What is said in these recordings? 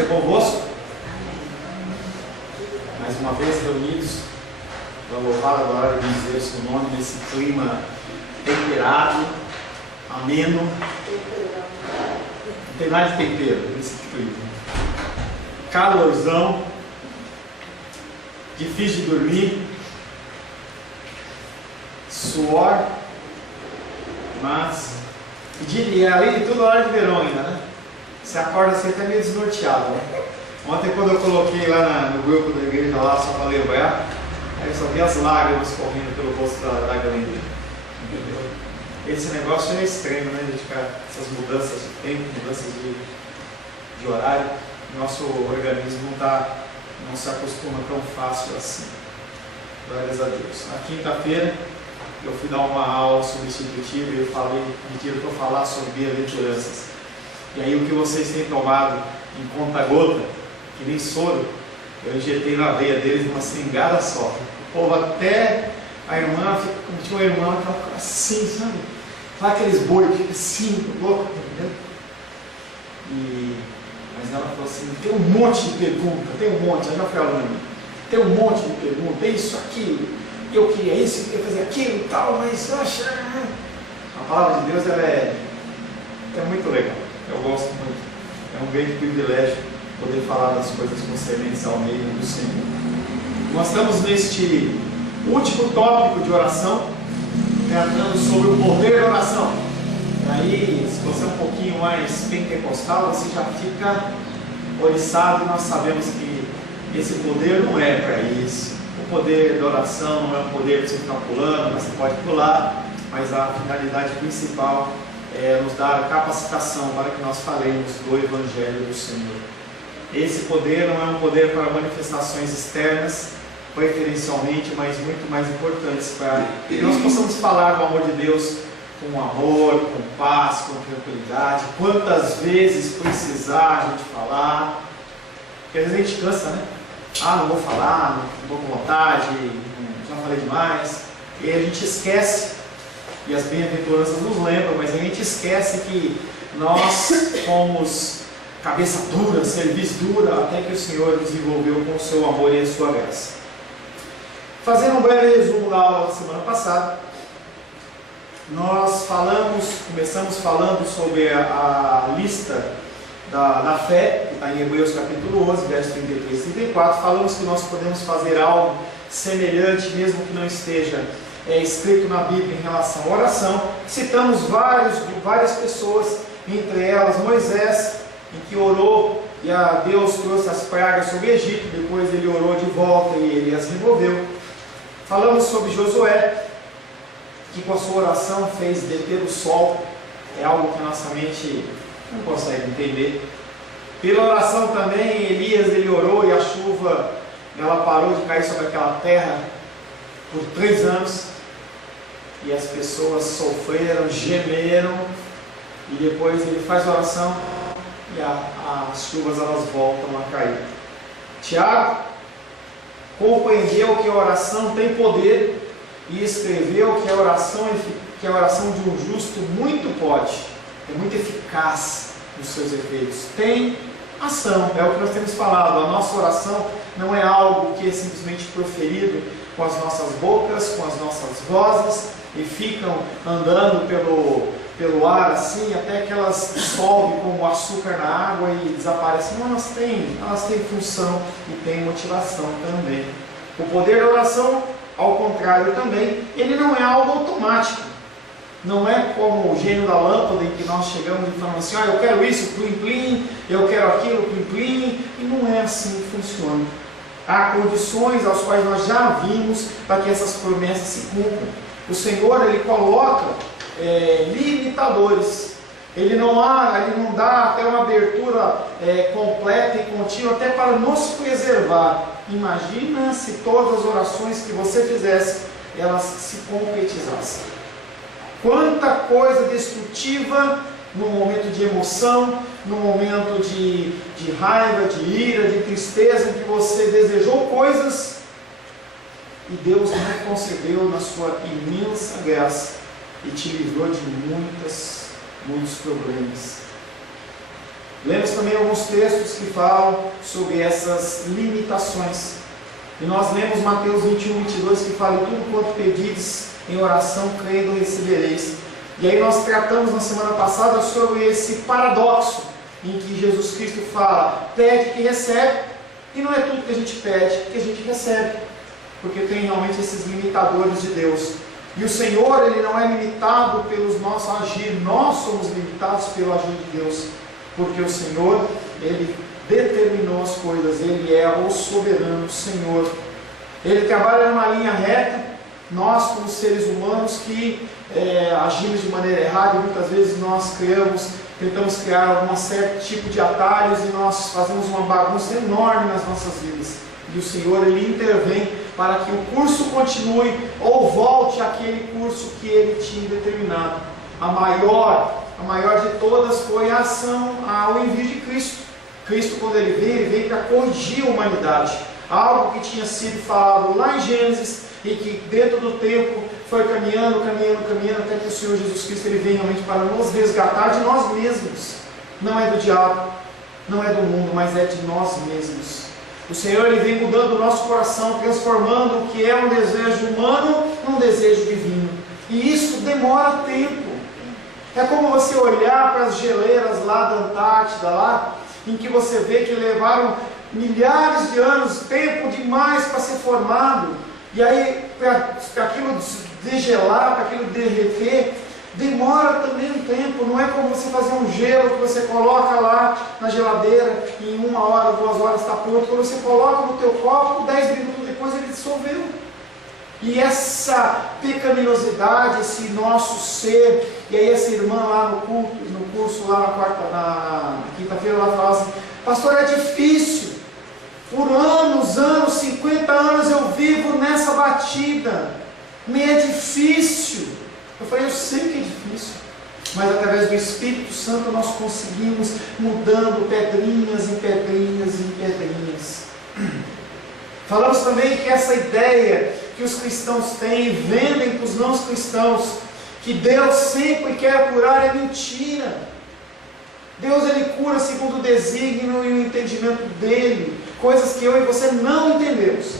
esteja convosco. Mais uma vez reunidos para louvar, adorar e bendizer o seu nome nesse clima temperado, ameno. Não tem nada de tempero nesse clima. Calorzão, difícil de dormir, suor, mas e além de tudo, hora de verão ainda, né? Você acorda assim até meio desnorteado, né? Ontem, quando eu coloquei lá no grupo da igreja, lá só para lembrar, aí eu só vi as lágrimas correndo pelo rosto da Glenda. Entendeu? Esse negócio é extremo, né? De ficar essas mudanças de tempo, mudanças de horário. Nosso organismo não se acostuma tão fácil assim. Glórias a Deus. Na quinta-feira, eu fui dar uma aula substitutiva e eu pediram para eu falar sobre bem-aventuranças. E aí o que vocês têm tomado em conta-gota, que nem soro, eu injetei na veia deles numa singada só. O povo até, a irmã, tinha uma irmã que ela ficava assim, sabe? Lá aqueles boi que ficam assim, louco, entendeu? Mas ela falou assim, tem um monte de perguntas, ela já foi aluna, tem um monte de perguntas, tem isso, aquilo, eu queria isso, eu queria fazer aquilo e tal, mas a palavra de Deus ela é muito legal, eu gosto muito, é um grande privilégio poder falar das coisas concernentes ao meio do Senhor. Nós estamos neste último tópico de oração, tratando sobre o poder da oração. E aí, se você é um pouquinho mais pentecostal, você já fica oriçado e nós sabemos que esse poder não é para isso. O poder da oração não é um poder para você ficar pulando, mas você pode pular, mas a finalidade principal é nos dar capacitação para que nós falemos do Evangelho do Senhor. Esse poder não é um poder para manifestações externas, preferencialmente, mas muito mais importantes para que nós possamos falar do amor de Deus com amor, com paz, com tranquilidade, quantas vezes precisar a gente falar, porque às vezes a gente cansa, né? Não vou falar, não estou com vontade, já falei demais, e a gente esquece, e as bem-aventuranças nos lembram, mas a gente esquece que nós fomos cabeça dura, cerviz dura, até que o Senhor desenvolveu com o seu amor e a sua graça. Fazendo um breve resumo da aula da semana passada, nós começamos falando sobre a lista da fé, que está em Hebreus capítulo 11, versos 33 e 34. Falamos que nós podemos fazer algo semelhante, mesmo que não esteja escrito na Bíblia em relação à oração. Citamos várias pessoas, entre elas Moisés, em que orou e a Deus trouxe as pragas sobre o Egito, depois ele orou de volta e ele as removeu. Falamos sobre Josué, que com a sua oração fez deter o sol, é algo que a nossa mente não consegue entender. Pela oração também, Elias ele orou e a chuva ela parou de cair sobre aquela terra por 3 anos, e as pessoas sofreram, gemeram, e depois ele faz a oração e as chuvas elas voltam a cair. Tiago compreendeu que a oração tem poder e escreveu que a oração de um justo muito pode, é muito eficaz nos seus efeitos, tem ação, é o que nós temos falado. A nossa oração não é algo que é simplesmente proferido com as nossas bocas, com as nossas vozes, e ficam andando pelo ar assim, até que elas dissolvem como açúcar na água e desaparecem. Não, elas têm função e têm motivação também. O poder da oração, ao contrário também, ele não é algo automático. Não é como o gênio da lâmpada em que nós chegamos e falamos assim, eu quero isso, plim plim, eu quero aquilo, plim plim, e não é assim que funciona. Há condições às quais nós já vimos para que essas promessas se cumpram. O Senhor, ele coloca limitadores. Ele não dá até uma abertura completa e contínua até para nos preservar. Imagina se todas as orações que você fizesse, elas se concretizassem. Quanta coisa destrutiva no momento de emoção, no momento de raiva, de ira, de tristeza, em que você desejou coisas e Deus não concedeu na sua imensa graça e te livrou de muitos problemas. Lemos também alguns textos que falam sobre essas limitações. E nós lemos Mateus 21, 22, que fala: tudo quanto pedides em oração, crendo, recebereis. E aí nós tratamos na semana passada sobre esse paradoxo, em que Jesus Cristo fala: pede que recebe, e não é tudo que a gente pede que a gente recebe, porque tem realmente esses limitadores de Deus. E o Senhor, Ele não é limitado pelos nossos agir, nós somos limitados pelo agir de Deus, porque o Senhor, Ele determinou as coisas, Ele é o soberano Senhor. Ele trabalha numa linha reta. Nós, como seres humanos que agimos de maneira errada, e muitas vezes nós tentamos criar algum certo tipo de atalhos, e nós fazemos uma bagunça enorme nas nossas vidas. E o Senhor, Ele intervém para que o curso continue ou volte àquele curso que Ele tinha determinado. A maior de todas foi a ação, o envio de Cristo. Cristo, quando Ele veio para corrigir a humanidade. Algo que tinha sido falado lá em Gênesis, e que dentro do tempo foi caminhando, até que o Senhor Jesus Cristo Ele vem realmente para nos resgatar de nós mesmos. Não é do diabo, não é do mundo, mas é de nós mesmos. O Senhor, Ele vem mudando o nosso coração, transformando o que é um desejo humano num desejo divino. E isso demora tempo. É como você olhar para as geleiras lá da Antártida, lá, em que você vê que levaram milhares de anos, tempo demais para ser formado. E aí, para aquilo degelar, para aquilo derreter, demora também um tempo. Não é como você fazer um gelo que você coloca lá na geladeira e em 1 hora, 2 horas está pronto. Quando você coloca no teu copo, 10 minutos depois ele dissolveu. E essa pecaminosidade, esse nosso ser, e aí essa irmã lá no curso lá na quinta-feira, ela falava assim: pastor, é difícil. Por anos, 50 anos eu vivo nessa batida. Me é difícil. Eu falei: eu sei que é difícil, mas através do Espírito Santo nós conseguimos, mudando pedrinhas em pedrinhas em pedrinhas. Falamos também que essa ideia que os cristãos têm, vendem para os não cristãos, que Deus sempre quer curar, é mentira. Deus, Ele cura segundo o desígnio e o entendimento dEle, coisas que eu e você não entendemos,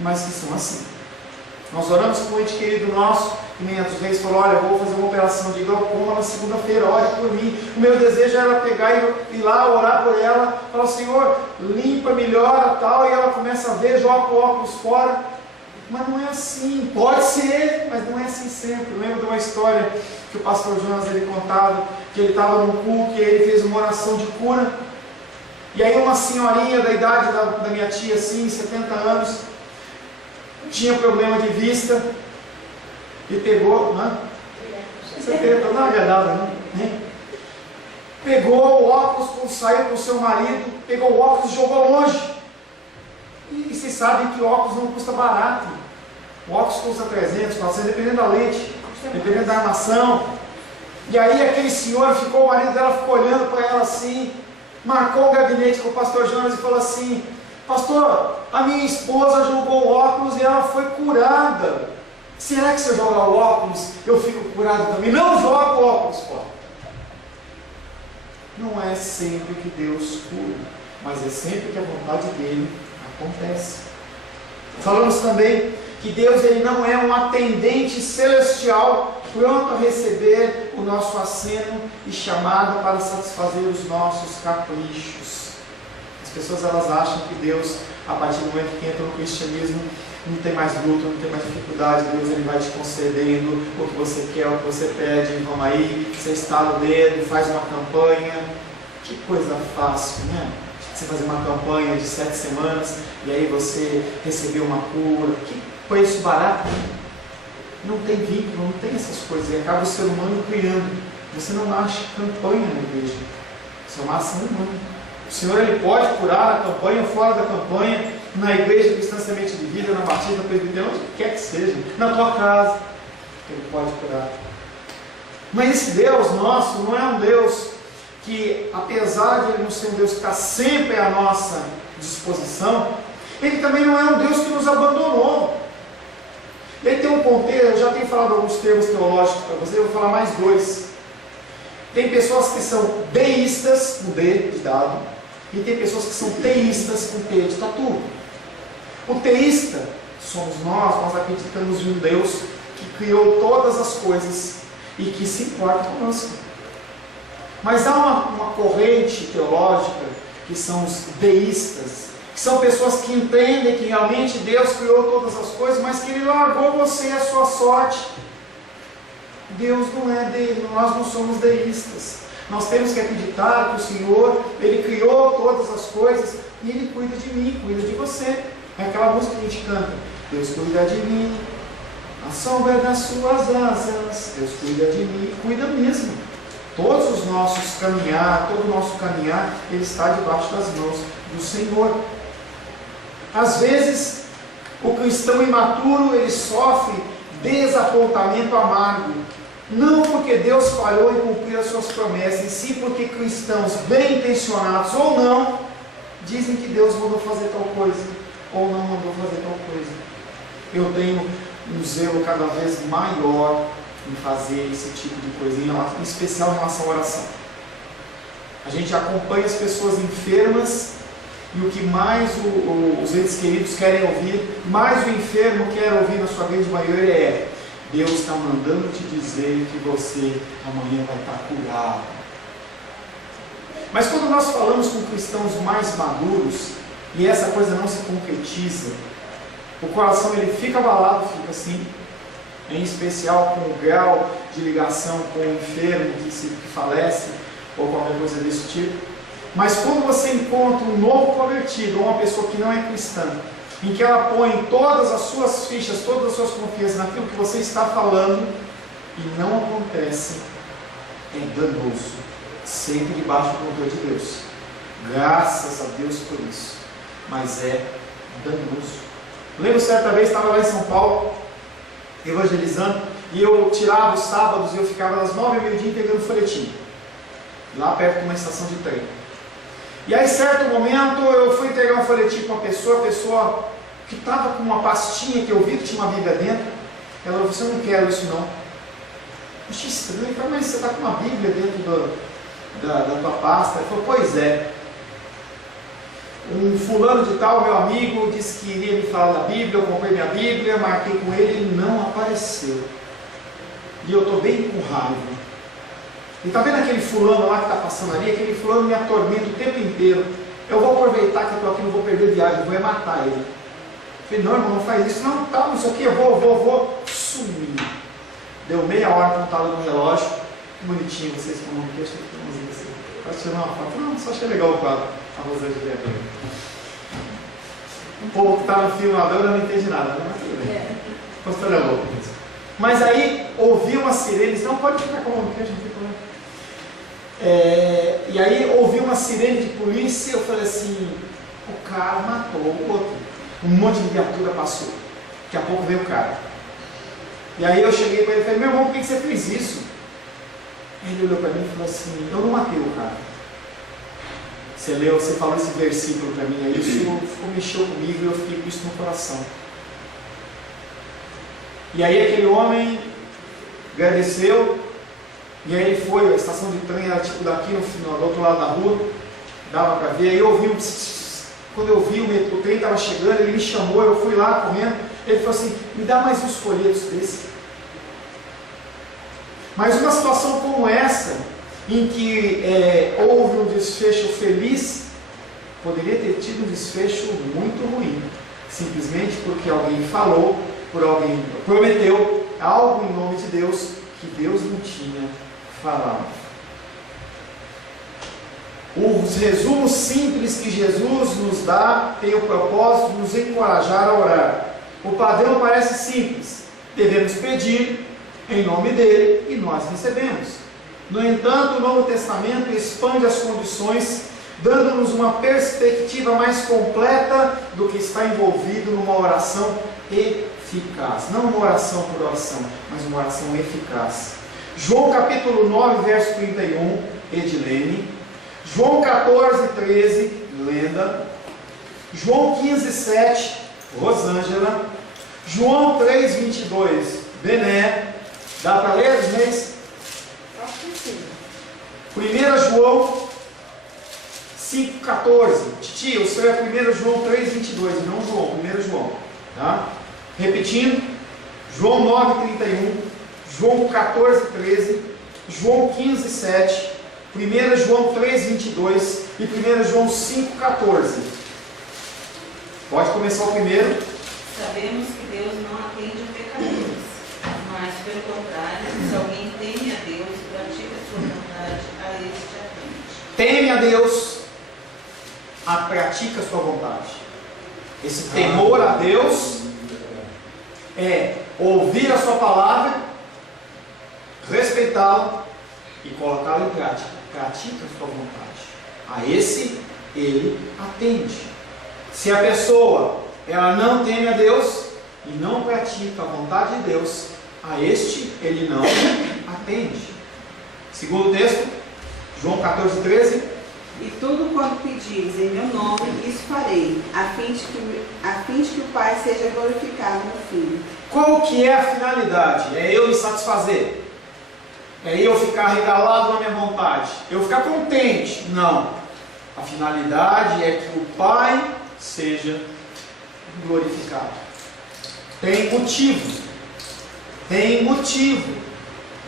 mas que são assim. Nós oramos com um ente querido nosso, que nem dos Reis falou: olha, eu vou fazer uma operação de glaucoma na segunda-feira, ore por mim. O meu desejo era pegar e ir lá orar por ela, falar: Senhor, limpa, melhora, tal, e ela começa a ver, joga o óculos fora. Mas não é assim. Pode ser, mas não é assim sempre. Eu lembro de uma história que o pastor Jonas ele contava, que ele estava num culto e ele fez uma oração de cura. E aí uma senhorinha da idade da minha tia, assim, 70 anos, tinha problema de vista, e pegou, né? 70, não é agradável, né? Pegou o óculos, saiu com o seu marido, pegou o óculos e jogou longe. E vocês sabem que óculos não custa barato. O óculos custa 300, 400, dependendo da lente, dependendo da armação. E aí aquele senhor ficou, o marido dela ficou olhando para ela assim, marcou o gabinete com o pastor Jonas e falou assim: pastor, a minha esposa jogou o óculos e ela foi curada. Será que se eu jogar o óculos eu fico curado também? Não joga o óculos fora. Não é sempre que Deus cura, mas é sempre que a vontade dele acontece. Falamos também que Deus ele não é um atendente celestial pronto a receber o nosso aceno e chamado para satisfazer os nossos caprichos. As pessoas elas acham que Deus, a partir do momento que entra no cristianismo, não tem mais luta, não tem mais dificuldade. Deus ele vai te concedendo o que você quer, o que você pede. Vamos aí, você estala o dedo, faz uma campanha. Que coisa fácil, né? Você fazer uma campanha de 7 semanas e aí você recebeu uma cura. Que preço barato. Não tem vínculo, não tem essas coisas. E acaba o ser humano criando. Você não acha campanha na igreja. Isso é uma ação humana. O Senhor ele pode curar na campanha ou fora da campanha, na igreja, no distanciamento de vida, na batida, no presbitério, onde quer que seja, na tua casa. Ele pode curar. Mas esse Deus nosso não é um Deus que, apesar de ele não ser um Deus que está sempre à nossa disposição, ele também não é um Deus que nos abandonou. Ele tem um contexto, eu já tenho falado alguns termos teológicos para você, eu vou falar mais 2. Tem pessoas que são deístas, com D de dado, e tem pessoas que são teístas, com T de tatu. O teísta somos nós acreditamos em um Deus que criou todas as coisas e que se importa conosco. Mas há uma corrente teológica que são os deístas, que são pessoas que entendem que realmente Deus criou todas as coisas, mas que Ele largou você e a sua sorte. Deus não é dele, nós não somos deístas. Nós temos que acreditar que o Senhor, Ele criou todas as coisas e Ele cuida de mim, cuida de você. É aquela música que a gente canta: Deus cuida de mim, a sombra das suas asas, Deus cuida de mim, cuida mesmo. Todos os nossos caminhar, todo o nosso caminhar, Ele está debaixo das mãos do Senhor. Às vezes, o cristão imaturo, ele sofre desapontamento amargo, não porque Deus falhou em cumprir as suas promessas, e sim porque cristãos bem intencionados ou não, dizem que Deus mandou fazer tal coisa, ou não mandou fazer tal coisa. Eu tenho um zelo cada vez maior em fazer esse tipo de coisa, em especial em relação à oração. A gente acompanha as pessoas enfermas, e o que mais os entes queridos querem ouvir, mais o enfermo quer ouvir na sua grande maioria é: Deus está mandando te dizer que você amanhã vai estar curado. Mas quando nós falamos com cristãos mais maduros, e essa coisa não se concretiza, o coração ele fica abalado, fica assim, em especial com o grau de ligação com o enfermo que falece, ou qualquer coisa desse tipo. Mas quando você encontra um novo convertido, ou uma pessoa que não é cristã, em que ela põe todas as suas fichas, todas as suas confianças naquilo que você está falando, e não acontece, é danoso, sempre debaixo do controle de Deus. Graças a Deus por isso, mas é danoso. Lembro certa vez, estava lá em São Paulo, evangelizando, e eu tirava os sábados e eu ficava das 9h ao meio-dia pegando folhetim, lá perto de uma estação de trem. E aí, certo momento, eu fui entregar um folhetim para uma pessoa, a pessoa que estava com uma pastinha que eu vi que tinha uma Bíblia dentro. Ela falou: você não quer isso não? Eu achei estranho. Eu falei: mas você está com uma Bíblia dentro da tua pasta? Ele falou: pois é. Um fulano de tal, meu amigo, disse que iria me falar da Bíblia, eu comprei minha Bíblia, marquei com ele, ele não apareceu. E eu estou bem com raiva. E está vendo aquele fulano lá que está passando ali? Aquele fulano me atormenta o tempo inteiro. Eu vou aproveitar que eu estou aqui, não vou perder viagem, eu vou matar ele. Eu falei: não, irmão, não faz isso. Não, tá, isso aqui, eu vou. Sumir. Deu meia hora com o talo no relógio. Que bonitinho vocês com o nome aqui, acho que tem uma música assim. Pode tirar uma foto. Não, só achei legal o quadro. A Rosângela aqui. O povo que está no filme lá, eu não entende nada, né? Mas tudo bem. Pastor é louco. Mas aí, ouvi uma sirene, não pode ficar com a mão aqui, a gente não tem problema. E aí ouvi uma sirene de polícia, eu falei assim: o cara matou o outro. Um monte de viatura passou. Daqui a pouco veio o cara. E aí eu cheguei para ele e falei: meu irmão, por que você fez isso? Ele olhou para mim e falou assim: eu não matei o cara. Você falou esse versículo para mim, aí isso mexeu comigo e eu fiquei com isso no coração. E aí aquele homem agradeceu. E aí ele foi, a estação de trem era tipo daqui no final, do outro lado da rua, dava para ver. Aí eu vi quando eu vi o trem estava chegando, ele me chamou, eu fui lá correndo. Ele falou assim: me dá mais uns folhetos desse. Mas uma situação como essa, em que houve um desfecho feliz, poderia ter tido um desfecho muito ruim, simplesmente porque alguém falou, por alguém prometeu algo em nome de Deus que Deus não tinha falado. Os resumos simples que Jesus nos dá têm o propósito de nos encorajar a orar. O padrão parece simples: devemos pedir em nome dele e nós recebemos. No entanto, o Novo Testamento expande as condições, dando-nos uma perspectiva mais completa do que está envolvido numa oração eficaz. Não uma oração por oração, mas uma oração eficaz. João capítulo 9, verso 31, Edilene. João 14, 13, Lenda. João 15, 7, Rosângela. João 3, 22, Bené. Dá para ler os meses? Acho que sim. 1 João 5,14. Titi, o seu é 1 João 3,22, não João, 1 João. Tá? Repetindo, João 9,31, João 14,13, João 15,7, 1 João 3,22 e 1 João 5,14. Pode começar o primeiro. Sabemos que Deus não atende a pecadores, mas, pelo contrário, se alguém teme a Deus e pratica sua vontade, a este atende. Teme a Deus, pratica sua vontade. Esse temor a Deus é ouvir a sua palavra, respeitá-la e colocá-la em prática. Pratica a sua vontade. A esse ele atende. Se a pessoa ela não teme a Deus e não pratica a vontade de Deus, a este ele não atende. Segundo texto, João 14,13. E tudo quanto pedires em meu nome, isso farei, a fim de que o Pai seja glorificado no Filho. Qual que é a finalidade? É eu me satisfazer? É eu ficar regalado na minha vontade? Eu ficar contente? Não. A finalidade é que o Pai seja glorificado. Tem motivo. Tem motivo.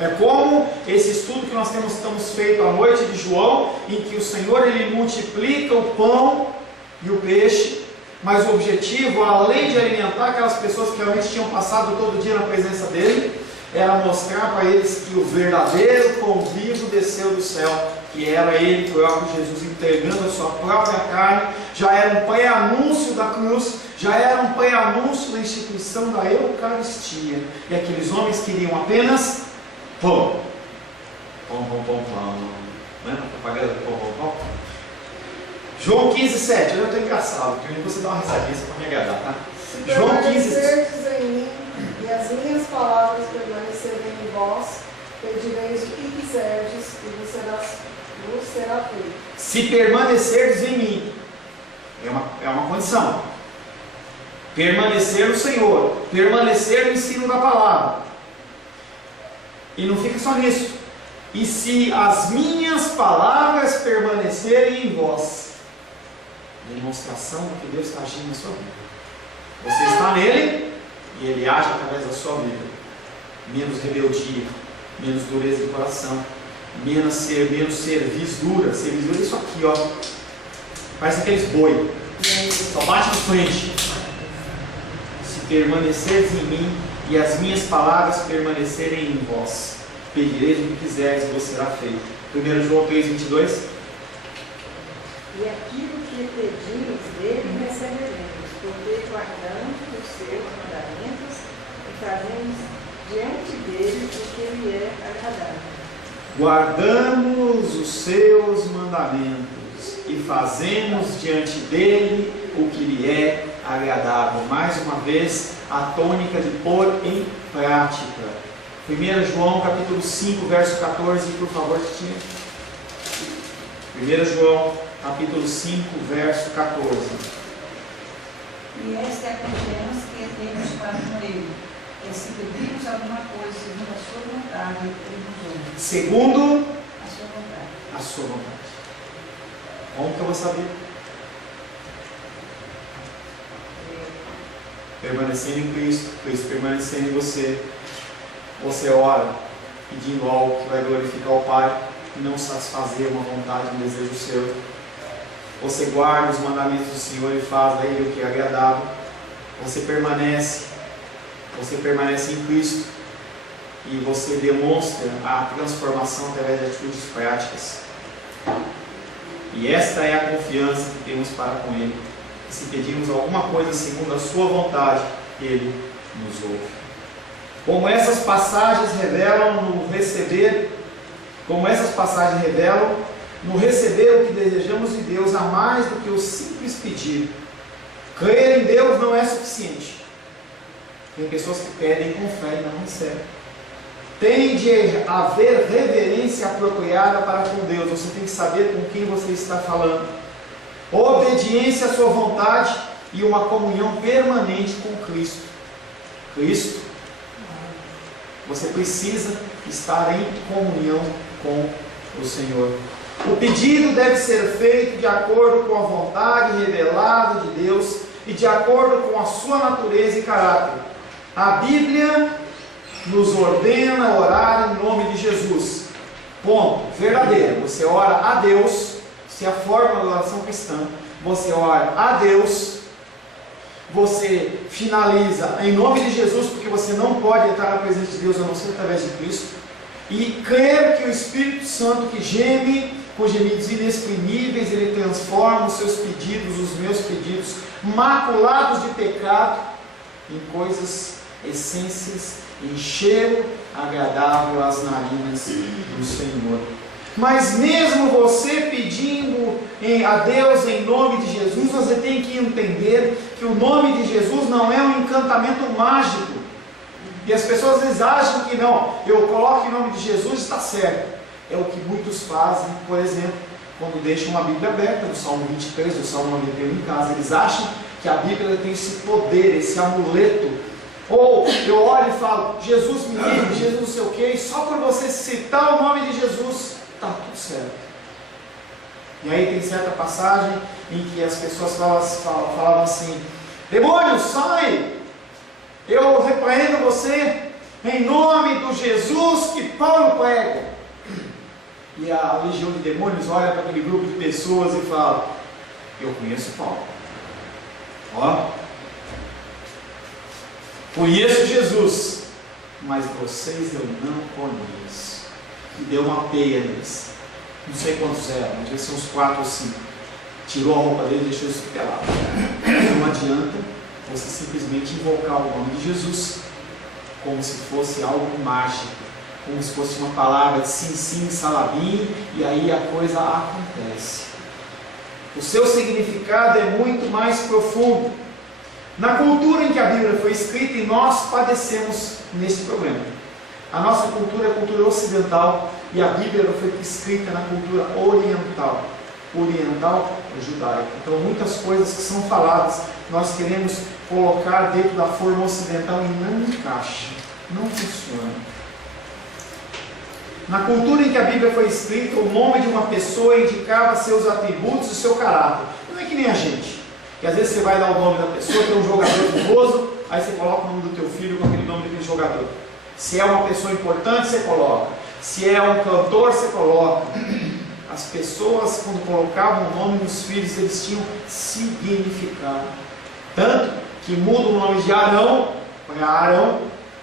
É como esse estudo que nós estamos feito à noite de João, em que o Senhor ele multiplica o pão e o peixe, mas o objetivo, além de alimentar aquelas pessoas que realmente tinham passado todo dia na presença dele, era mostrar para eles que o verdadeiro pão vivo desceu do céu, que era ele próprio, Jesus entregando a sua própria carne. Já era um pré-anúncio da cruz, já era um pré-anúncio da instituição da Eucaristia, e aqueles homens queriam apenas pão. Pão, pão, pão, pão. Não é? Propaganda do pão, pão, pão. João 15,7. Eu estou engraçado, porque você dá uma risadinha para me agradar, tá? João 15,7. Em mim, e as minhas palavras permanecerem em vós, pedireis o que quiserdes, e vos será feito. Se permanecerdes em mim, é uma condição. Permanecer no Senhor, permanecer no ensino da palavra. E não fica só nisso. E se as minhas palavras permanecerem em vós, demonstração de que Deus está agindo na sua vida. Você está nele e ele age através da sua vida. Menos rebeldia, menos dureza de coração, menos servisdura. Servisdura é isso aqui, ó. Parece aqueles boi. Só bate de frente. Se permaneceres em mim e as minhas palavras permanecerem em vós, pedireis o que quiseres e vos será feito. 1 João 3,22. E aquilo que pedimos dele receberemos, porque guardamos os seus mandamentos e fazemos diante dele o que lhe é agradável. Guardamos os seus mandamentos e fazemos diante dele o que lhe é agradável. Mais uma vez, a tônica de pôr em prática. 1 João capítulo 5, verso 14, por favor, Titinha. 1 João capítulo 5, verso 14. E esta é a confiança que temos para com ele, é se pedirmos alguma coisa segundo a sua vontade, ele nos ouve. Segundo A sua vontade. a sua vontade. Como que eu vou saber? Permanecendo em Cristo, Cristo permanecendo em você. Você ora pedindo algo que vai glorificar o Pai e não satisfazer uma vontade, um desejo seu. Você guarda os mandamentos do Senhor e faz a Ele o que é agradável. Você permanece em Cristo e você demonstra a transformação através de atitudes práticas. E esta é a confiança que temos para com Ele. E se pedirmos alguma coisa segundo a sua vontade, Ele nos ouve. Como essas passagens revelam no receber o que desejamos de Deus a mais do que o simples pedir. Crer em Deus não é suficiente. Tem pessoas que pedem com fé e não recebem. Tem de haver reverência apropriada para com Deus. Você tem que saber com quem você está falando. Obediência à sua vontade e uma comunhão permanente com Cristo. Você precisa estar em comunhão com do Senhor. O pedido deve ser feito de acordo com a vontade revelada de Deus e de acordo com a sua natureza e caráter. A Bíblia nos ordena orar em nome de Jesus. Ponto. Verdadeiro. Você ora a Deus, se é a forma da oração cristã, você ora a Deus, você finaliza em nome de Jesus, porque você não pode entrar na presença de Deus a não ser através de Cristo, e crer que o Espírito Santo que geme com gemidos inexprimíveis, ele transforma os seus pedidos, os meus pedidos, maculados de pecado, em coisas, essências, em cheiro agradável às narinas do Senhor. Mas mesmo você pedindo a Deus em nome de Jesus, você tem que entender que o nome de Jesus não é um encantamento mágico. E as pessoas às vezes acham que não, eu coloco em nome de Jesus e está certo. É o que muitos fazem, por exemplo, quando deixam uma Bíblia aberta, do Salmo 23, do Salmo 91 em casa. Eles acham que a Bíblia tem esse poder, esse amuleto. Ou eu olho e falo, Jesus me livre, Jesus não sei o quê, e só por você citar o nome de Jesus, está tudo certo. E aí tem certa passagem em que as pessoas falavam assim, demônio, sai! Eu repreendo você em nome do Jesus que Paulo prega. E a legião de demônios olha para aquele grupo de pessoas e fala, eu conheço Paulo. Ó, conheço Jesus, mas vocês eu não conheço. E deu uma peia neles. Não sei quantos eram, mas devia ser uns 4 ou 5. Tirou a roupa dele e deixou isso pelado. Não adianta você simplesmente invocar o nome de Jesus como se fosse algo mágico, como se fosse uma palavra de sim, sim, salabim, e aí a coisa acontece. O seu significado é muito mais profundo. Na cultura em que a Bíblia foi escrita, e nós padecemos nesse problema. A nossa cultura é a cultura ocidental, e a Bíblia foi escrita na cultura oriental. Oriental é judaica. Então muitas coisas que são faladas, nós queremos colocar dentro da forma ocidental e não encaixa, não funciona. Na cultura em que a Bíblia foi escrita, o nome de uma pessoa indicava seus atributos e seu caráter. Não é que nem a gente, que às vezes você vai dar o nome da pessoa, tem um jogador famoso, aí você coloca o nome do teu filho com aquele nome daquele jogador. Se é uma pessoa importante, você coloca. Se é um cantor, você coloca. As pessoas, quando colocavam o nome nos filhos, eles tinham significado. Tanto que muda o nome de Arão para Arão,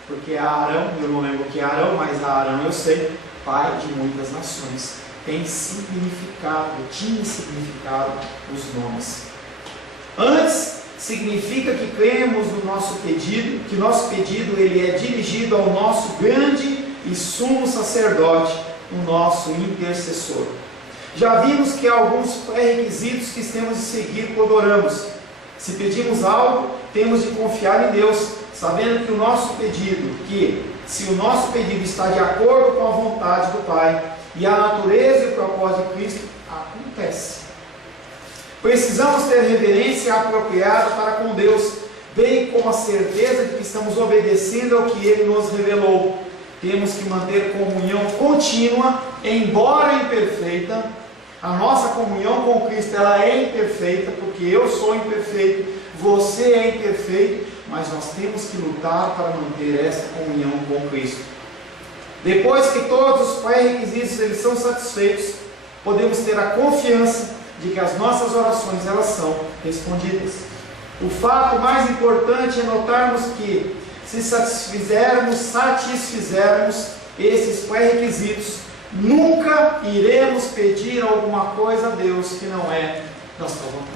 porque Arão, eu não lembro o que é Arão, mas Arão eu sei, pai de muitas nações. Tem significado, tinha significado os nomes. Antes, significa que cremos no nosso pedido, que nosso pedido ele é dirigido ao nosso grande e sumo sacerdote, o nosso intercessor. Já vimos que há alguns pré-requisitos que temos de seguir quando oramos. Se pedimos algo, temos de confiar em Deus, sabendo que o nosso pedido, se o nosso pedido está de acordo com a vontade do Pai e a natureza e o propósito de Cristo, acontece. Precisamos ter reverência apropriada para com Deus, bem como a certeza de que estamos obedecendo ao que Ele nos revelou. Temos que manter comunhão contínua, embora imperfeita. A nossa comunhão com Cristo ela é imperfeita, porque eu sou imperfeito, você é imperfeito, mas nós temos que lutar para manter essa comunhão com Cristo. Depois que todos os pré-requisitos eles são satisfeitos, podemos ter a confiança de que as nossas orações elas são respondidas. O fato mais importante é notarmos que se satisfizermos esses pré-requisitos, nunca iremos pedir alguma coisa a Deus que não é da sua vontade.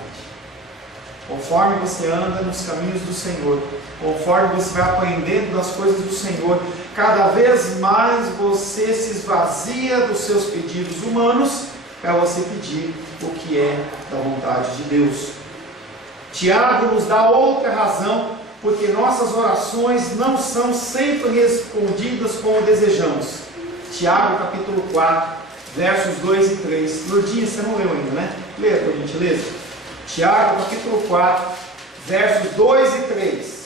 Conforme você anda nos caminhos do Senhor, conforme você vai aprendendo das coisas do Senhor, cada vez mais você se esvazia dos seus pedidos humanos para você pedir o que é da vontade de Deus. Tiago nos dá outra razão, porque nossas orações não são sempre respondidas como desejamos. Tiago capítulo 4, versos 2 e 3. Lourdinha, você não leu ainda, né? Leia por gentileza. Tiago capítulo 4, versos 2 e 3.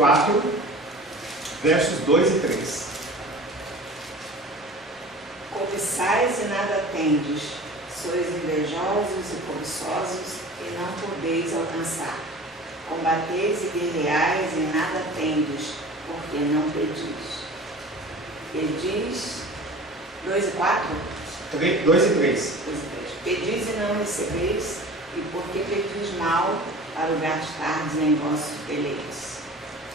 4, versos 2 e 3. Cobiçais e nada tendes, sois invejosos e cobiçosos e não podeis alcançar. Combateis e guerreais e nada tendes, porque não pedis. Pedis, 2 e 4? 2 e 3. Pedis e não recebeis, e porque pedis mal, para o gastardes em vossos deleites.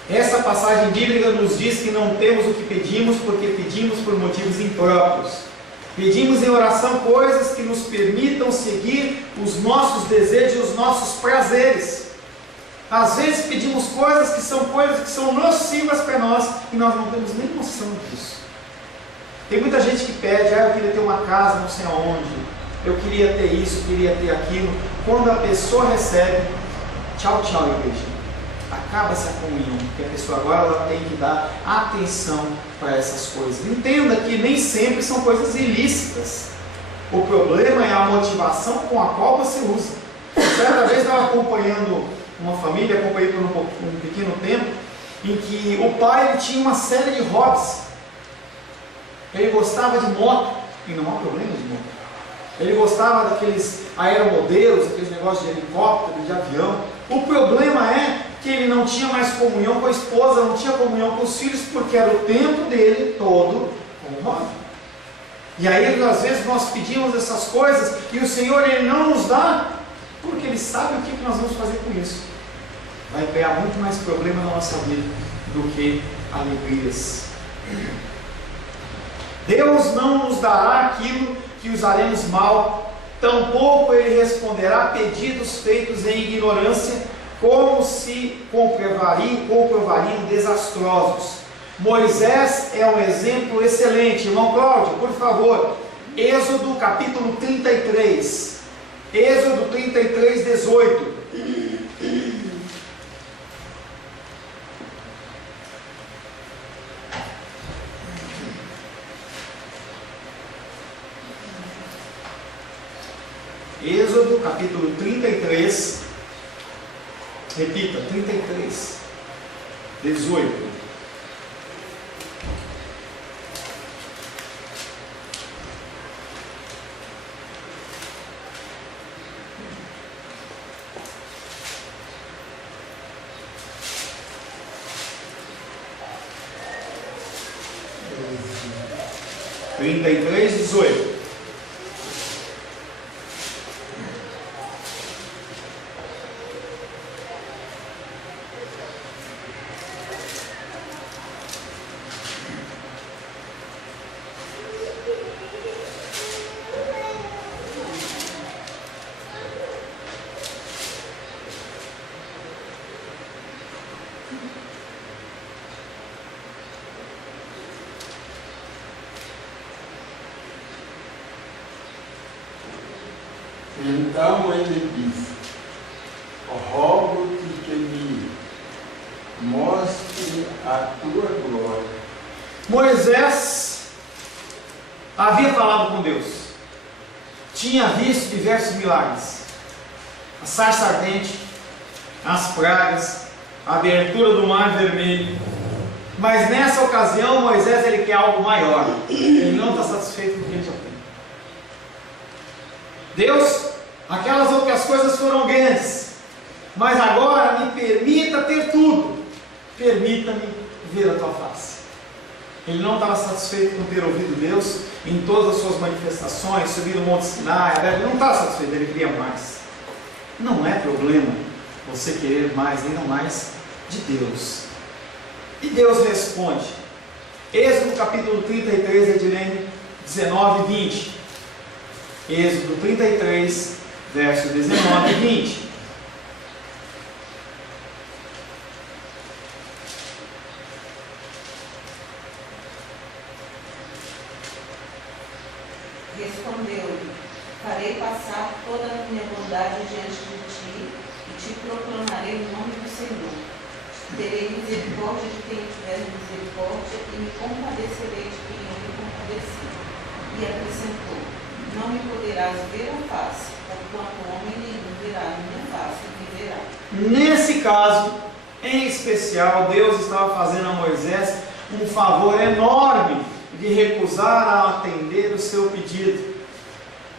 Essa passagem bíblica nos diz que não temos o que pedimos porque pedimos por motivos impróprios. Pedimos em oração coisas que nos permitam seguir os nossos desejos e os nossos prazeres. Às vezes pedimos coisas que são nocivas para nós e nós não temos nem noção disso. Tem muita gente que pede, eu queria ter uma casa não sei aonde, eu queria ter isso, eu queria ter aquilo. Quando a pessoa recebe, tchau, tchau, igreja. Acaba-se a comunhão, porque a pessoa agora ela tem que dar atenção para essas coisas. Entenda que nem sempre são coisas ilícitas. O problema é a motivação com a qual você usa. Certa vez eu estava acompanhando uma família, acompanhei por um pequeno tempo, em que o pai ele tinha uma série de hobbies. Ele gostava de moto, e não há problema de moto. Ele gostava daqueles aeromodelos, aqueles negócios de helicóptero, de avião. O problema é que ele não tinha mais comunhão com a esposa, não tinha comunhão com os filhos, porque era o tempo dele todo com o hobby. E aí, às vezes, nós pedimos essas coisas e o Senhor ele não nos dá, porque Ele sabe o que nós vamos fazer com isso. Vai criar muito mais problema na nossa vida do que alegrias. Deus não nos dará aquilo que usaremos mal, tampouco Ele responderá pedidos feitos em ignorância, como se comprovariam desastrosos. Moisés é um exemplo excelente. Irmão Cláudio, por favor, Êxodo capítulo 33. Êxodo 33, 18. Êxodo capítulo 33, repita, 33, 18. Trinta e três, 18. Então ele disse: rogo-te que me mostre a tua glória. Moisés havia falado com Deus, tinha visto diversos milagres, a sarça ardente, as pragas, a abertura do mar vermelho, mas nessa ocasião Moisés ele quer algo maior, ele não está satisfeito com o que ele já tem. Deus, aquelas outras coisas foram grandes, mas agora me permita ter tudo, permita-me ver a tua face. Ele não estava satisfeito com ter ouvido Deus em todas as suas manifestações, subir no Monte Sinai, ele não estava satisfeito, ele queria mais. Não é problema você querer mais, ainda mais de Deus. E Deus responde, Êxodo capítulo 33, Edilene, 19 e 20. Êxodo 33, verso 19 e 20. Respondeu-lhe: farei passar toda a minha bondade diante de ti e te proclamarei o nome do Senhor. Terei misericórdia de quem tiver misericórdia e me compadecerei de quem eu me compadeci. E acrescentou: não me poderás ver a face, porquanto homem nenhum verá a minha face e viverá. Nesse caso, Em especial, Deus estava fazendo a Moisés um favor enorme de recusar a atender o seu pedido.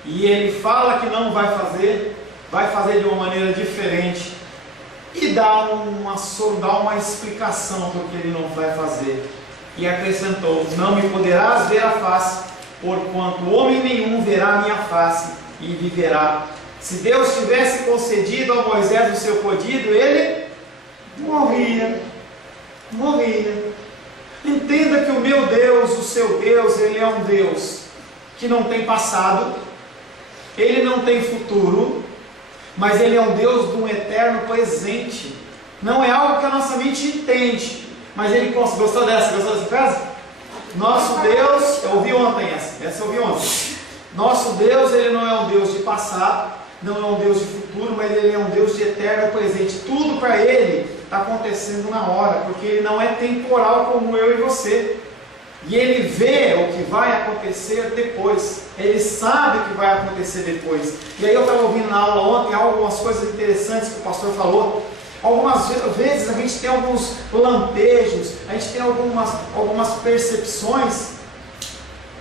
E ele fala que não vai fazer de uma maneira diferente. E dá uma explicação porque ele não vai fazer. E acrescentou: não me poderás ver a face, porquanto homem nenhum verá a minha face e viverá. Se Deus tivesse concedido a Moisés o seu pedido, ele morria. Entenda que o meu Deus, o seu Deus, ele é um Deus que não tem passado, ele não tem futuro, mas ele é um Deus de um eterno presente. Não é algo que a nossa mente entende, mas ele consegue. Gostou dessa frase? Nosso Deus, eu ouvi ontem essa eu ouvi ontem. Nosso Deus, ele não é um Deus de passado, não é um Deus de futuro, mas ele é um Deus de eterno presente. Tudo para ele está acontecendo na hora, porque ele não é temporal como eu e você. E ele vê o que vai acontecer depois. Ele sabe o que vai acontecer depois. E aí eu estava ouvindo na aula ontem algumas coisas interessantes que o pastor falou. Algumas vezes a gente tem alguns lampejos, a gente tem algumas percepções.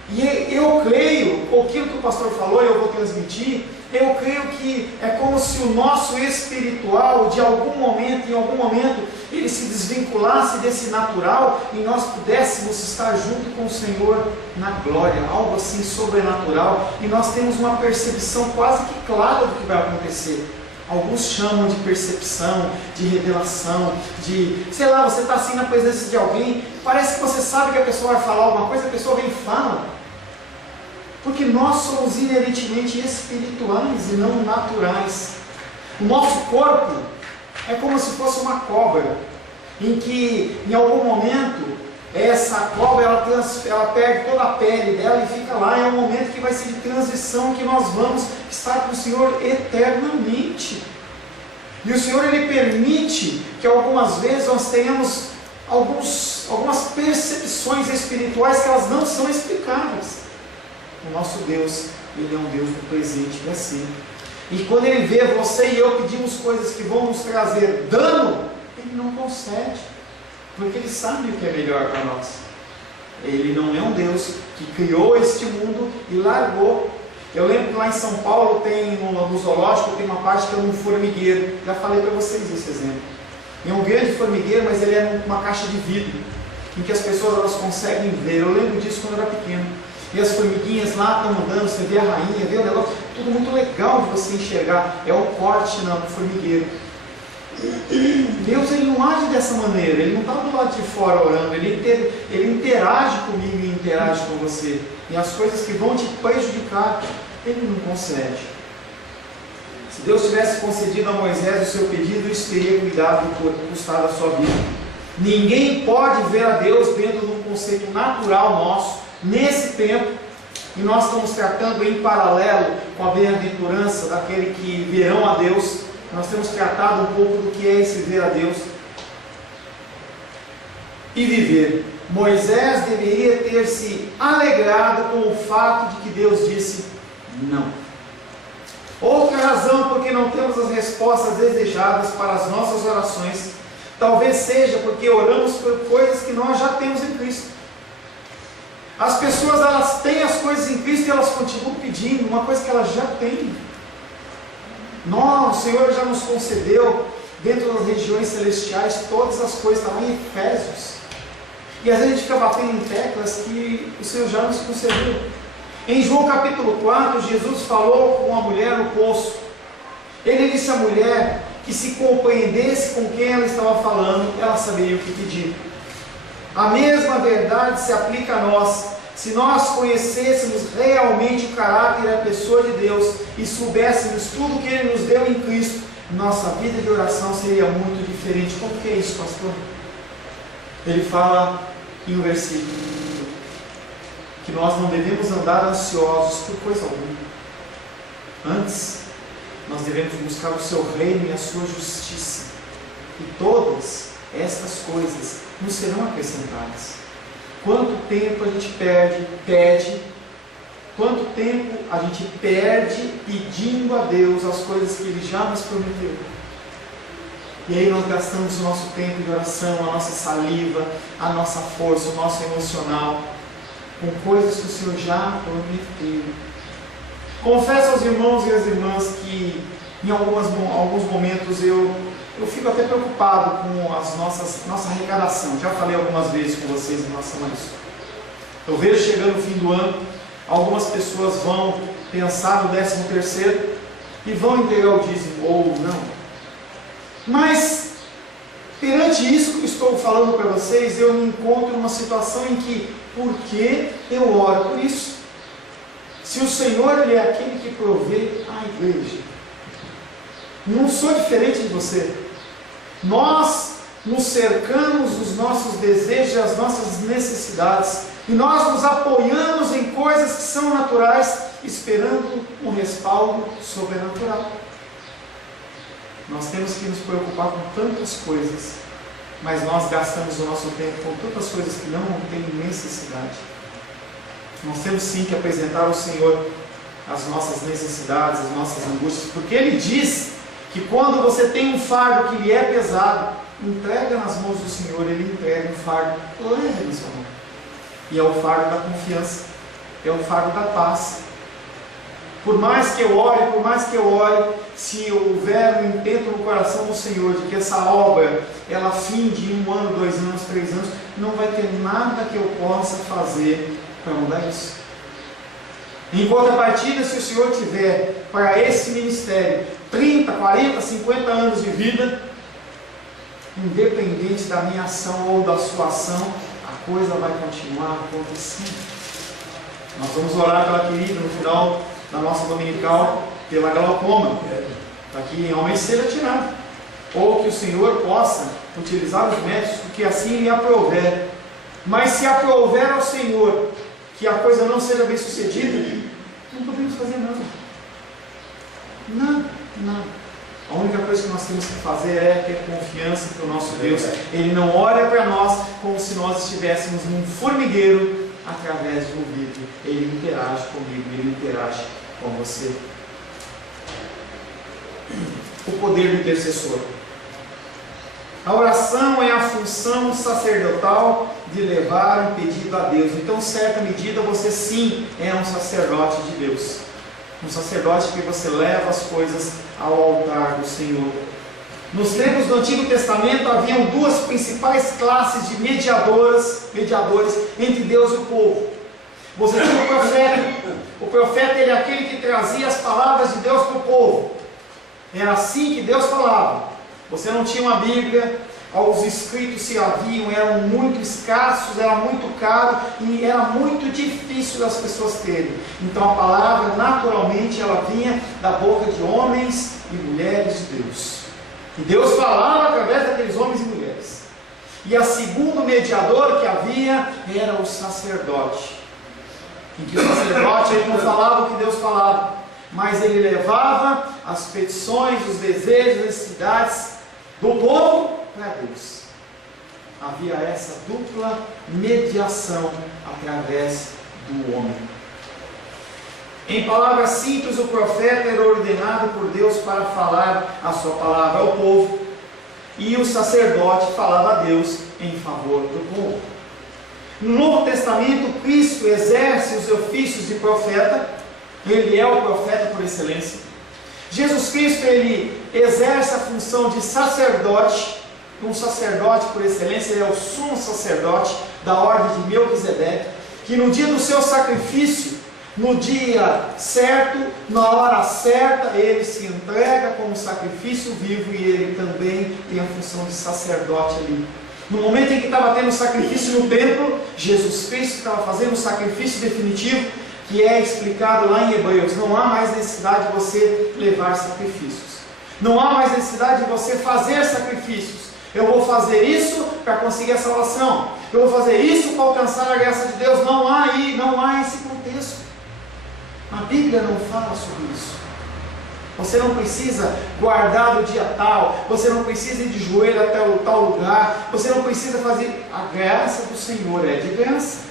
E eu creio, aquilo que o pastor falou, eu vou transmitir. Eu creio que é como se o nosso espiritual, em algum momento, ele se desvinculasse desse natural e nós pudéssemos estar junto com o Senhor na glória, algo assim sobrenatural, e nós temos uma percepção quase que clara do que vai acontecer. Alguns chamam de percepção, de revelação, sei lá, você está assim na presença de alguém, parece que você sabe que a pessoa vai falar alguma coisa, a pessoa vem e fala. Porque nós somos inerentemente espirituais e não naturais. O nosso corpo é como se fosse uma cobra, em que em algum momento essa cobra ela perde toda a pele dela e fica lá. É um momento que vai ser de transição, que nós vamos estar com o Senhor eternamente. E o Senhor ele permite que algumas vezes nós tenhamos algumas percepções espirituais que elas não são explicáveis. O nosso Deus, ele é um Deus do presente para sempre. E quando ele vê você e eu pedimos coisas que vão nos trazer dano, ele não concede, porque ele sabe o que é melhor para nós. Ele não é um Deus que criou este mundo e largou. Eu lembro que lá em São Paulo no zoológico tem uma parte que é um formigueiro. Já falei para vocês esse exemplo. É um grande formigueiro, mas ele é uma caixa de vidro, em que as pessoas elas conseguem ver. Eu lembro disso quando eu era pequeno. E as formiguinhas lá estão andando, você vê a rainha, vê o negócio, tudo muito legal de você enxergar. É o corte no formigueiro. Deus ele não age dessa maneira, ele não está do lado de fora orando, ele interage comigo e interage com você. E as coisas que vão te prejudicar, ele não concede. Se Deus tivesse concedido a Moisés o seu pedido, isso teria custado a sua vida. Ninguém pode ver a Deus dentro de um conceito natural nosso, nesse tempo, e nós estamos tratando em paralelo com a bem-aventurança daquele que verão a Deus. Nós temos tratado um pouco do que é esse ver a Deus e viver. Moisés deveria ter se alegrado com o fato de que Deus disse não. Outra razão porque não temos as respostas desejadas para as nossas orações, talvez seja porque oramos por coisas que nós já temos em Cristo. As pessoas elas têm as coisas em Cristo e elas continuam pedindo uma coisa que elas já têm. O Senhor já nos concedeu dentro das regiões celestiais todas as coisas, está lá em Efésios. E às vezes a gente fica batendo em teclas que o Senhor já nos concedeu. Em João capítulo 4, Jesus falou com uma mulher no poço. Ele disse à mulher que se compreendesse com quem ela estava falando, ela saberia o que pedir. A mesma verdade se aplica a nós. Se nós conhecêssemos realmente o caráter e a pessoa de Deus e soubéssemos tudo que Ele nos deu em Cristo, nossa vida de oração seria muito diferente. Como que é isso, pastor? Ele fala em um versículo que nós não devemos andar ansiosos por coisa alguma. Antes, nós devemos buscar o seu reino e a sua justiça. E todas estas coisas nos serão acrescentadas. Quanto tempo a gente pede, quanto tempo a gente perde pedindo a Deus as coisas que Ele já nos prometeu. E aí nós gastamos o nosso tempo de oração, a nossa saliva, a nossa força, o nosso emocional, com coisas que o Senhor já prometeu. Confesso aos irmãos e às irmãs que em alguns momentos eu fico até preocupado com nossa arrecadação. Já falei algumas vezes com vocês em relação a isso. Eu vejo chegando o fim do ano, algumas pessoas vão pensar no 13º e vão entregar o dízimo ou não. Mas, perante isso que eu estou falando para vocês, eu me encontro numa situação em que, por que eu oro por isso? Se o Senhor Ele é aquele que provê a igreja, não sou diferente de você. Nós nos cercamos dos nossos desejos, das nossas necessidades, e nós nos apoiamos em coisas que são naturais, esperando um respaldo sobrenatural. Nós temos que nos preocupar com tantas coisas, mas nós gastamos o nosso tempo com tantas coisas que não têm necessidade. Nós temos sim que apresentar ao Senhor as nossas necessidades, as nossas angústias, porque Ele diz que quando você tem um fardo que lhe é pesado, entrega nas mãos do Senhor. Ele entrega um fardo leve na sua mão. E é o fardo da confiança, é o fardo da paz. Por mais que eu ore, se houver um intento no coração do Senhor de que essa obra, ela finde em 1 ano, 2 anos, 3 anos, não vai ter nada que eu possa fazer para mudar isso. Em contrapartida, se o Senhor tiver para esse ministério 30, 40, 50 anos de vida, independente da minha ação ou da sua ação, a coisa vai continuar acontecendo. Nós vamos orar pela querida no final da nossa dominical, pela glaucoma, está aqui em Homem Ser Atirado, ou que o Senhor possa utilizar os médicos, porque assim lhe aprouver. Mas se aprouver ao Senhor que a coisa não seja bem sucedida, não podemos fazer nada. Nada. A única coisa que nós temos que fazer é ter confiança para o nosso Deus. Ele não olha para nós como se nós estivéssemos num formigueiro através de um vidro. Ele interage comigo, ele interage com você. O poder do intercessor. A oração é a função sacerdotal de levar um pedido a Deus. Então, em certa medida, você sim é um sacerdote de Deus. Um sacerdote que você leva as coisas ao altar do Senhor. Nos tempos do Antigo Testamento haviam duas principais classes de mediadores entre Deus e o povo. Você tinha o profeta. O profeta ele é aquele que trazia as palavras de Deus para o povo. Era assim que Deus falava. Você não tinha uma Bíblia, os escritos se haviam, eram muito escassos, era muito caro e era muito difícil das pessoas terem. Então a palavra naturalmente ela vinha da boca de homens e mulheres de Deus. E Deus falava através daqueles homens e mulheres. E a segundo mediador que havia era o sacerdote. Em que o sacerdote ele não falava o que Deus falava, mas ele levava as petições, os desejos, as necessidades do povo para Deus. Havia essa dupla mediação através do homem. Em palavras simples, o profeta era ordenado por Deus para falar a sua palavra ao povo, e o sacerdote falava a Deus em favor do povo. No Novo Testamento, Cristo exerce os ofícios de profeta. Ele é o profeta por excelência. Jesus Cristo, ele exerce a função de sacerdote, um sacerdote por excelência. Ele é o sumo sacerdote da ordem de Melquisedeque, que no dia do seu sacrifício, no dia certo, na hora certa, ele se entrega como sacrifício vivo, e ele também tem a função de sacerdote ali. No momento em que estava tendo sacrifício no templo, Jesus Cristo estava fazendo o sacrifício definitivo, que é explicado lá em Hebreus. Não há mais necessidade de você levar sacrifícios. Não há mais necessidade de você fazer sacrifícios. Eu vou fazer isso para conseguir a salvação. Eu vou fazer isso para alcançar a graça de Deus. Não há esse contexto. A Bíblia não fala sobre isso. Você não precisa guardar do dia tal. Você não precisa ir de joelho até o tal lugar. Você não precisa fazer. A graça do Senhor é de graça.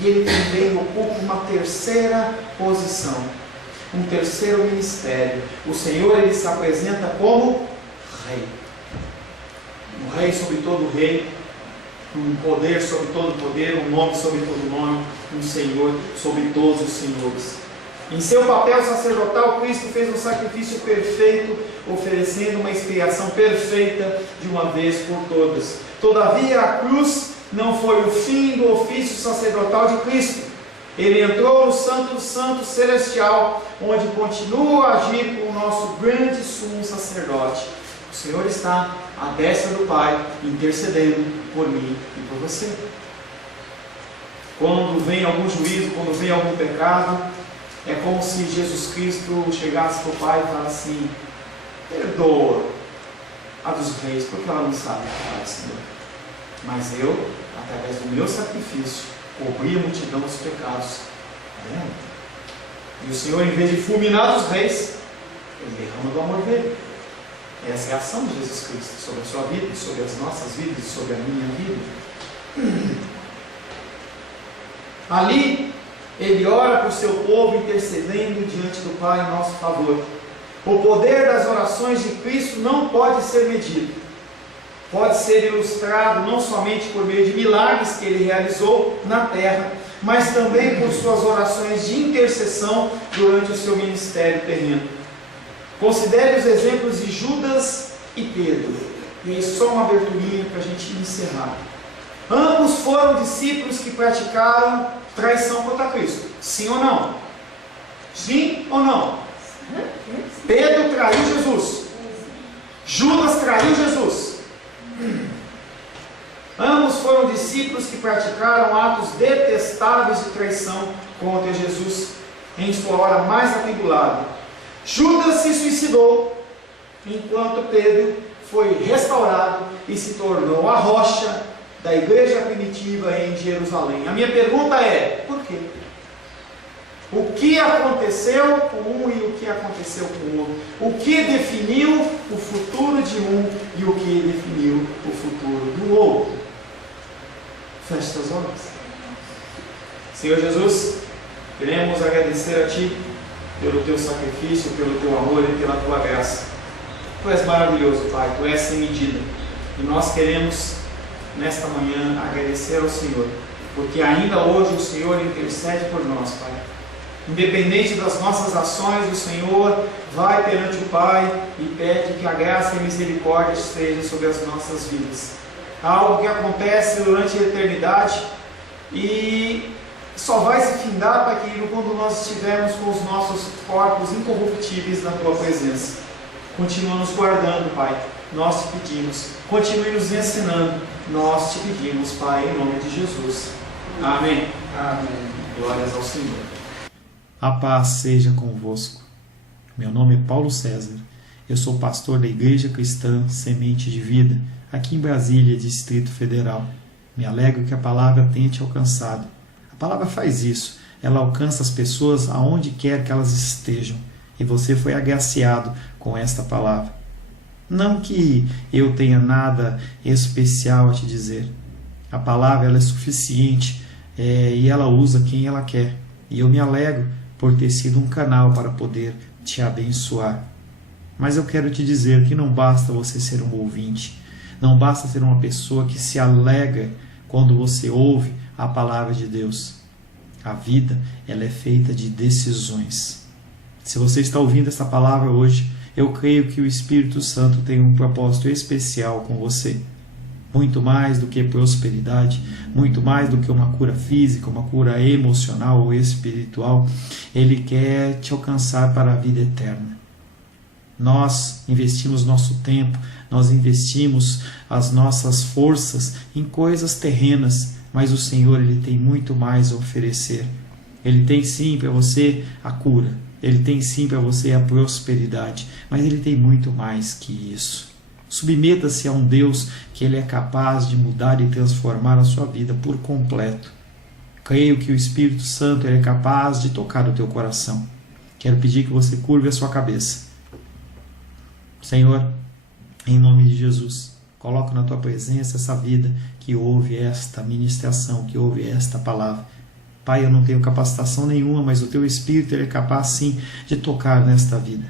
E ele também ocupa uma terceira posição, um terceiro ministério. O Senhor ele se apresenta como Rei. um rei sobre todo rei, um poder sobre todo poder, um nome sobre todo nome, um Senhor sobre todos os senhores. Em seu papel sacerdotal, Cristo fez um sacrifício perfeito, oferecendo uma expiação perfeita de uma vez por todas. Todavia, a cruz não foi o fim do ofício sacerdotal de Cristo. Ele entrou no Santo dos Santos Celestial, onde continua a agir como nosso grande sumo sacerdote. O Senhor está à destra do Pai, intercedendo por mim e por você. Quando vem algum juízo, quando vem algum pecado, é como se Jesus Cristo chegasse para o Pai e falasse assim: perdoa a dos reis, porque ela não sabe o que faz, Senhor. Mas eu, através do meu sacrifício, cobri a multidão dos pecados dela. E o Senhor, em vez de fulminar os reis, Ele derrama do amor dele. Essa é a ação de Jesus Cristo sobre a sua vida, sobre as nossas vidas e sobre a minha vida. Ali, Ele ora por seu povo, intercedendo diante do Pai em nosso favor. O poder das orações de Cristo não pode ser medido. Pode ser ilustrado não somente por meio de milagres que Ele realizou na terra, mas também por suas orações de intercessão durante o seu ministério terreno. Considere os exemplos de Judas e Pedro. E aí só uma aberturinha para a gente encerrar. Ambos foram discípulos que praticaram traição contra Cristo. Sim ou não? Sim ou não? Pedro traiu Jesus. Judas traiu Jesus. Ambos foram discípulos que praticaram atos detestáveis de traição contra Jesus em sua hora mais atribulada. Judas se suicidou, enquanto Pedro foi restaurado e se tornou a rocha da igreja primitiva em Jerusalém. A minha pergunta é: por quê? O que aconteceu com um e o que aconteceu com o outro? O que definiu o futuro de um e o que definiu o futuro do outro? Feche seus olhos. Senhor Jesus, queremos agradecer a Ti pelo Teu sacrifício, pelo Teu amor e pela Tua graça. Tu és maravilhoso, Pai, Tu és sem medida. E nós queremos, nesta manhã, agradecer ao Senhor, porque ainda hoje o Senhor intercede por nós, Pai. Independente das nossas ações, o Senhor vai perante o Pai e pede que a graça e a misericórdia estejam sobre as nossas vidas. Algo que acontece durante a eternidade e só vai se findar, Pai querido, quando nós estivermos com os nossos corpos incorruptíveis na Tua presença. Continua nos guardando, Pai, nós te pedimos. Continue nos ensinando, nós te pedimos, Pai, em nome de Jesus. Amém. Amém. Glórias ao Senhor. A paz seja convosco. Meu nome é Paulo César. Eu sou pastor da Igreja Cristã Semente de Vida, aqui em Brasília, Distrito Federal. Me alegro que a palavra tenha te alcançado. A palavra faz isso. Ela alcança as pessoas aonde quer que elas estejam. E você foi agraciado com esta palavra. Não que eu tenha nada especial a te dizer. A palavra ela é suficiente e ela usa quem ela quer. E eu me alegro por ter sido um canal para poder te abençoar. Mas eu quero te dizer que não basta você ser um ouvinte, não basta ser uma pessoa que se alegra quando você ouve a palavra de Deus. A vida ela é feita de decisões. Se você está ouvindo essa palavra hoje, eu creio que o Espírito Santo tem um propósito especial com você. Muito mais do que prosperidade, muito mais do que uma cura física, uma cura emocional ou espiritual, Ele quer te alcançar para a vida eterna. Nós investimos nosso tempo, nós investimos as nossas forças em coisas terrenas, mas o Senhor Ele tem muito mais a oferecer. Ele tem sim para você a cura, Ele tem sim para você a prosperidade, mas Ele tem muito mais que isso. Submeta-se a um Deus que Ele é capaz de mudar e transformar a sua vida por completo. Creio que o Espírito Santo ele é capaz de tocar o teu coração. Quero pedir que você curve a sua cabeça. Senhor, em nome de Jesus, coloco na Tua presença essa vida que ouve esta ministração, que ouve esta palavra. Pai, eu não tenho capacitação nenhuma, mas o Teu Espírito ele é capaz sim de tocar nesta vida,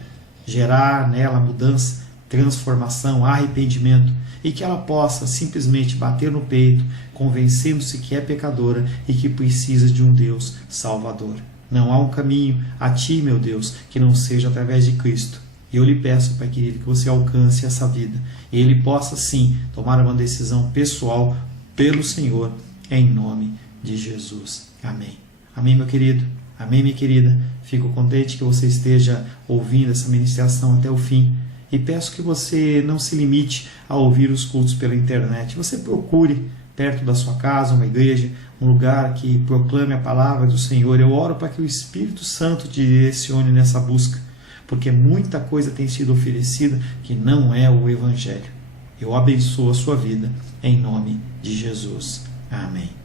gerar nela mudança, transformação, arrependimento. e que ela possa simplesmente bater no peito, convencendo-se que é pecadora e que precisa de um Deus salvador. Não há um caminho a Ti, meu Deus, que não seja através de Cristo. E eu lhe peço, Pai querido, que você alcance essa vida e ele possa sim tomar uma decisão pessoal pelo Senhor, em nome de Jesus. Amém. Amém, meu querido. Amém, minha querida. Fico contente que você esteja ouvindo essa ministração até o fim e peço que você não se limite a ouvir os cultos pela internet. Você procure perto da sua casa uma igreja, um lugar que proclame a palavra do Senhor. Eu oro para que o Espírito Santo te direcione nessa busca, porque muita coisa tem sido oferecida que não é o Evangelho. Eu abençoo a sua vida em nome de Jesus. Amém.